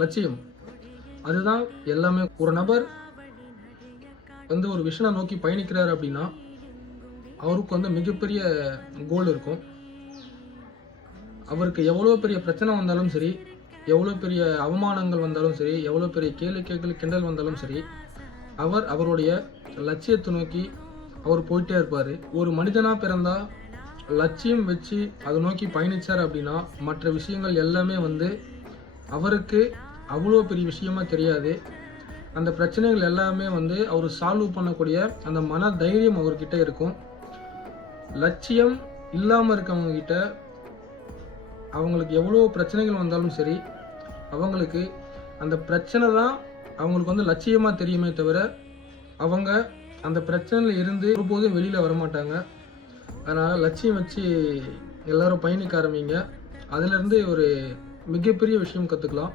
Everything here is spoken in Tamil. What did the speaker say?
லட்சியம். அதுதான் எல்லாமே. ஒரு நபர் வந்து ஒரு விஷனை நோக்கி பயணிக்கிறார் அப்படின்னா அவருக்கு வந்து மிகப்பெரிய கோல் இருக்கும். அவருக்கு எவ்வளோ பெரிய பிரச்சனை வந்தாலும் சரி எவ்வளோ பெரிய அவமானங்கள் வந்தாலும் சரி எவ்வளோ பெரிய கேளிக்கைகள் கிண்டல் வந்தாலும் சரி அவர் அவருடைய லட்சியத்தை நோக்கி அவர் போயிட்டே இருப்பார். ஒரு மனிதனாக பிறந்தா லட்சியம் வச்சு அதை நோக்கி பயணிச்சார் அப்படின்னா மற்ற விஷயங்கள் எல்லாமே வந்து அவருக்கு அவ்வளோ பெரிய விஷயமா தெரியாது. அந்த பிரச்சனைகள் எல்லாமே வந்து அவர் சால்வ் பண்ணக்கூடிய அந்த மன தைரியம் அவர்கிட்ட இருக்கும். லட்சியம் இல்லாமல் இருக்கவங்க கிட்ட அவங்களுக்கு எவ்வளோ பிரச்சனைகள் வந்தாலும் சரி அவங்களுக்கு அந்த பிரச்சனை தான் அவங்களுக்கு வந்து லட்சியமாக தெரியுமே தவிர அவங்க அந்த பிரச்சனையில் இருந்து ஒருபோதும் வெளியில் வரமாட்டாங்க. அதனால் லட்சியம் வச்சு எல்லோரும் பயணிக்க ஆரம்பிங்க. அதுலேருந்து ஒரு மிகப்பெரிய விஷயம் கற்றுக்கலாம்